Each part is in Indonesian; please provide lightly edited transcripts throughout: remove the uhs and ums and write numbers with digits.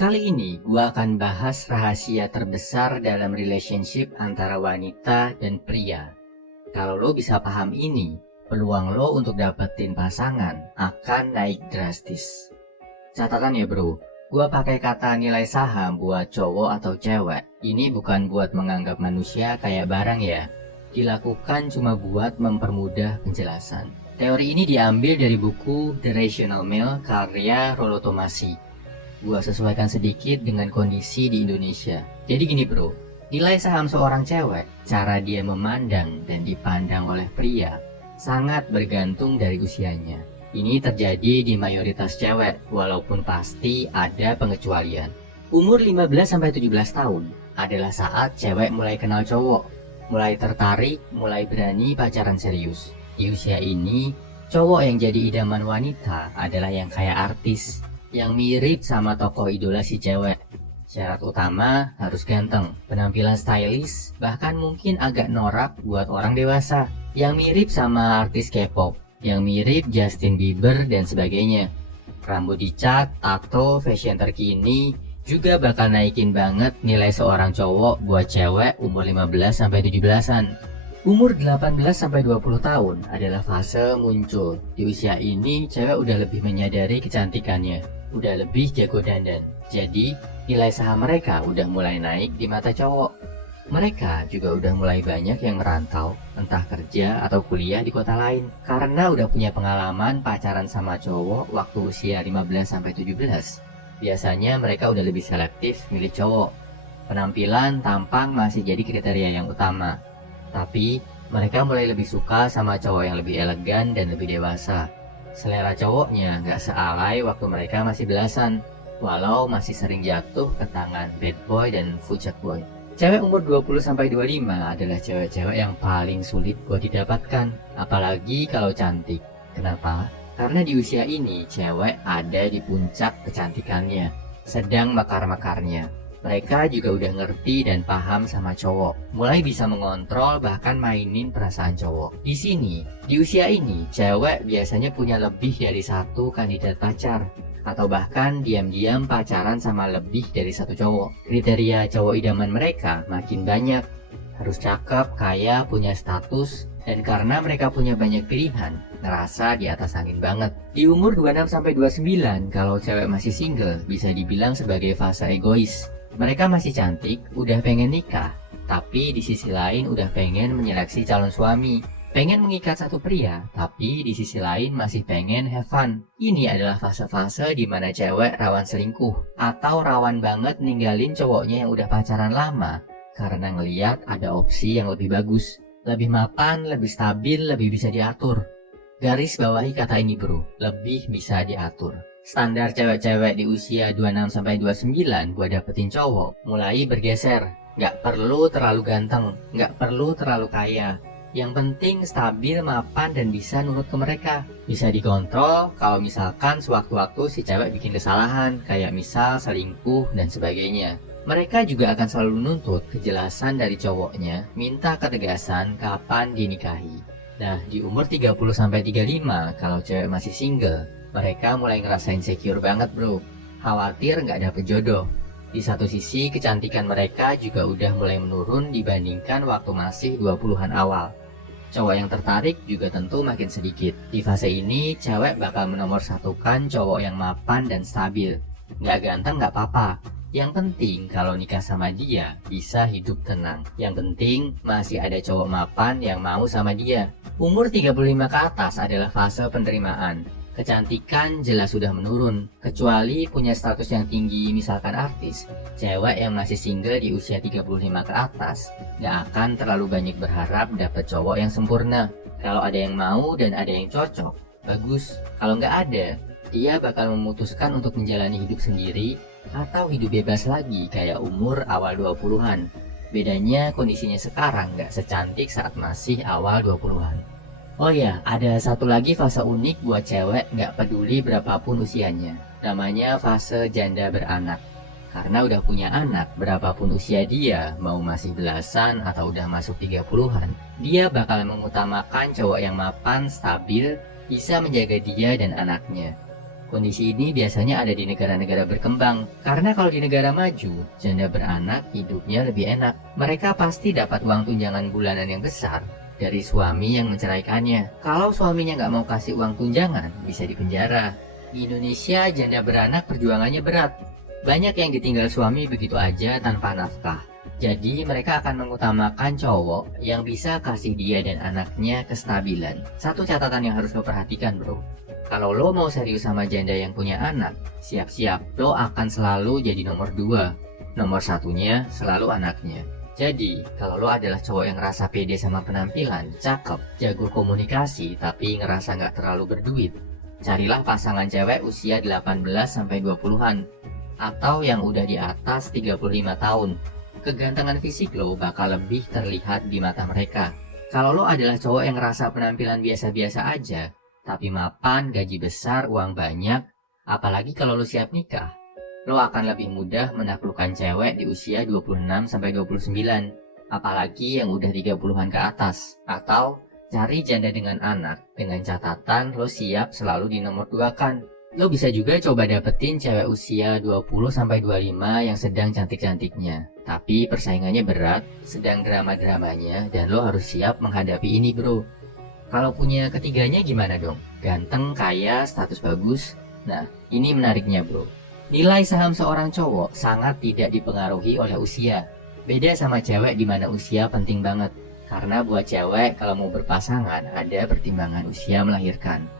Kali ini gua akan bahas rahasia terbesar dalam relationship antara wanita dan pria. Kalau lo bisa paham ini, peluang lo untuk dapetin pasangan akan naik drastis. Catatan ya bro, gua pakai kata nilai saham buat cowok atau cewek. Ini bukan buat menganggap manusia kayak barang ya. Dilakukan cuma buat mempermudah penjelasan. Teori ini diambil dari buku The Rational Male karya Rollo Tomassi. Gua sesuaikan sedikit dengan kondisi di Indonesia. Jadi gini bro, nilai saham seorang cewek, cara dia memandang dan dipandang oleh pria, sangat bergantung dari usianya. Ini terjadi di mayoritas cewek, walaupun pasti ada pengecualian. Umur 15-17 tahun adalah saat cewek mulai kenal cowok, mulai tertarik, mulai berani pacaran serius. Di usia ini, cowok yang jadi idaman wanita adalah yang kayak artis, yang mirip sama tokoh idola si cewek. Syarat utama harus ganteng, penampilan stylish, bahkan mungkin agak norak buat orang dewasa, yang mirip sama artis K-pop, yang mirip Justin Bieber dan sebagainya. Rambut dicat, tato, fashion terkini juga bakal naikin banget nilai seorang cowok buat cewek umur 15-17an. Umur 18-20 tahun adalah fase muncul. Di usia ini cewek udah lebih menyadari kecantikannya, udah lebih jago dandan. Jadi nilai saham mereka udah mulai naik di mata cowok. Mereka juga udah mulai banyak yang merantau, entah kerja atau kuliah di kota lain, karena udah punya pengalaman pacaran sama cowok waktu usia 15-17. Biasanya mereka udah lebih selektif milih cowok. Penampilan, tampang masih jadi kriteria yang utama, tapi mereka mulai lebih suka sama cowok yang lebih elegan dan lebih dewasa. Selera cowoknya gak sealai waktu mereka masih belasan, walau masih sering jatuh ke tangan bad boy dan fuckboy boy. Cewek umur 20-25 adalah cewek-cewek yang paling sulit buat didapatkan, apalagi kalau cantik. Kenapa? Karena di usia ini cewek ada di puncak kecantikannya, sedang mekar-mekarnya. Mereka juga udah ngerti dan paham sama cowok, mulai bisa mengontrol bahkan mainin perasaan cowok. Di sini, di usia ini, cewek biasanya punya lebih dari satu kandidat pacar, atau bahkan diam-diam pacaran sama lebih dari satu cowok. Kriteria cowok idaman mereka makin banyak, harus cakep, kaya, punya status, dan karena mereka punya banyak pilihan, ngerasa di atas angin banget. Di umur 26-29, kalau cewek masih single, bisa dibilang sebagai fase egois. Mereka masih cantik, udah pengen nikah, tapi di sisi lain udah pengen menyeleksi calon suami. Pengen mengikat satu pria, tapi di sisi lain masih pengen have fun. Ini adalah fase-fase di mana cewek rawan selingkuh, atau rawan banget ninggalin cowoknya yang udah pacaran lama, karena ngeliat ada opsi yang lebih bagus. Lebih mapan, lebih stabil, lebih bisa diatur. Garis bawahi kata ini bro, lebih bisa diatur. Standar cewek-cewek di usia 26-29 buat dapetin cowok mulai bergeser. Gak perlu terlalu ganteng, gak perlu terlalu kaya. Yang penting stabil, mapan, dan bisa nurut ke mereka. Bisa dikontrol kalau misalkan sewaktu-waktu si cewek bikin kesalahan, kayak misal selingkuh dan sebagainya. Mereka juga akan selalu menuntut kejelasan dari cowoknya, minta ketegasan kapan dinikahi. Nah, di umur 30-35 kalau cewek masih single, mereka mulai ngerasa insecure banget bro, khawatir nggak dapet jodoh. Di satu sisi kecantikan mereka juga udah mulai menurun dibandingkan waktu masih 20-an awal. Cowok yang tertarik juga tentu makin sedikit. Di fase ini cewek bakal menomorsatukan cowok yang mapan dan stabil. Nggak ganteng nggak apa-apa, yang penting kalau nikah sama dia bisa hidup tenang. Yang penting masih ada cowok mapan yang mau sama dia. Umur 35 ke atas adalah fase penerimaan. Kecantikan jelas sudah menurun, kecuali punya status yang tinggi misalkan artis. Cewek yang masih single di usia 35 ke atas gak akan terlalu banyak berharap dapet cowok yang sempurna. Kalau ada yang mau dan ada yang cocok, bagus. Kalau gak ada, dia bakal memutuskan untuk menjalani hidup sendiri atau hidup bebas lagi kayak umur awal 20-an. Bedanya kondisinya sekarang gak secantik saat masih awal 20-an. Oh ya, ada satu lagi fase unik buat cewek gak peduli berapapun usianya. Namanya fase janda beranak. Karena udah punya anak, berapapun usia dia, mau masih belasan atau udah masuk 30-an, dia bakal mengutamakan cowok yang mapan, stabil, bisa menjaga dia dan anaknya. Kondisi ini biasanya ada di negara-negara berkembang, karena kalau di negara maju, janda beranak hidupnya lebih enak. Mereka pasti dapat uang tunjangan bulanan yang besar dari suami yang menceraikannya. Kalau suaminya nggak mau kasih uang tunjangan, bisa dipenjara. Di Indonesia, janda beranak perjuangannya berat. Banyak yang ditinggal suami begitu aja tanpa nafkah. Jadi mereka akan mengutamakan cowok yang bisa kasih dia dan anaknya kestabilan. Satu catatan yang harus lo perhatikan, bro. Kalau lo mau serius sama janda yang punya anak, siap-siap lo akan selalu jadi nomor 2. Nomor satunya selalu anaknya. Jadi, kalau lo adalah cowok yang ngerasa pede sama penampilan, cakep, jago komunikasi, tapi ngerasa nggak terlalu berduit, carilah pasangan cewek usia 18-20-an, atau yang udah di atas 35 tahun. Kegantengan fisik lo bakal lebih terlihat di mata mereka. Kalau lo adalah cowok yang ngerasa penampilan biasa-biasa aja, tapi mapan, gaji besar, uang banyak, apalagi kalau lo siap nikah, lo akan lebih mudah menaklukkan cewek di usia 26-29, apalagi yang udah 30-an ke atas. Atau cari janda dengan anak dengan catatan lo siap selalu di nomor 2 kan. Lo bisa juga coba dapetin cewek usia 20-25 yang sedang cantik-cantiknya, tapi persaingannya berat, sedang drama-dramanya, dan lo harus siap menghadapi ini, bro. Kalau punya ketiganya gimana dong? Ganteng, kaya, status bagus? Nah, ini menariknya, bro. Nilai saham seorang cowok sangat tidak dipengaruhi oleh usia. Beda sama cewek di mana usia penting banget. Karena buat cewek kalau mau berpasangan ada pertimbangan usia melahirkan.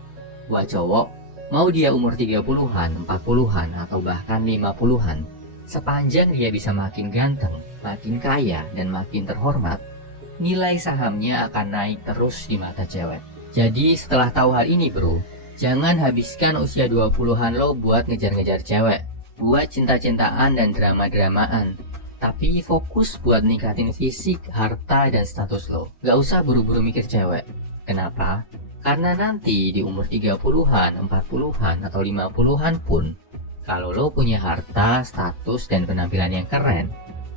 Buat cowok, mau dia umur 30-an, 40-an, atau bahkan 50-an, sepanjang dia bisa makin ganteng, makin kaya, dan makin terhormat, nilai sahamnya akan naik terus di mata cewek. Jadi setelah tahu hal ini, bro, jangan habiskan usia 20-an lo buat ngejar-ngejar cewek, buat cinta-cintaan dan drama-dramaan. Tapi fokus buat ningkatin fisik, harta, dan status lo. Gak usah buru-buru mikir cewek. Kenapa? Karena nanti di umur 30-an, 40-an, atau 50-an pun, kalau lo punya harta, status, dan penampilan yang keren,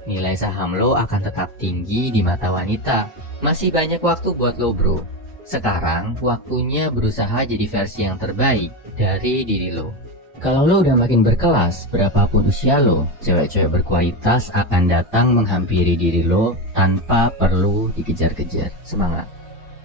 nilai saham lo akan tetap tinggi di mata wanita. Masih banyak waktu buat lo, bro. Sekarang, waktunya berusaha jadi versi yang terbaik dari diri lo. Kalau lo udah makin berkelas, berapapun usia lo, cewek-cewek berkualitas akan datang menghampiri diri lo tanpa perlu dikejar-kejar. Semangat!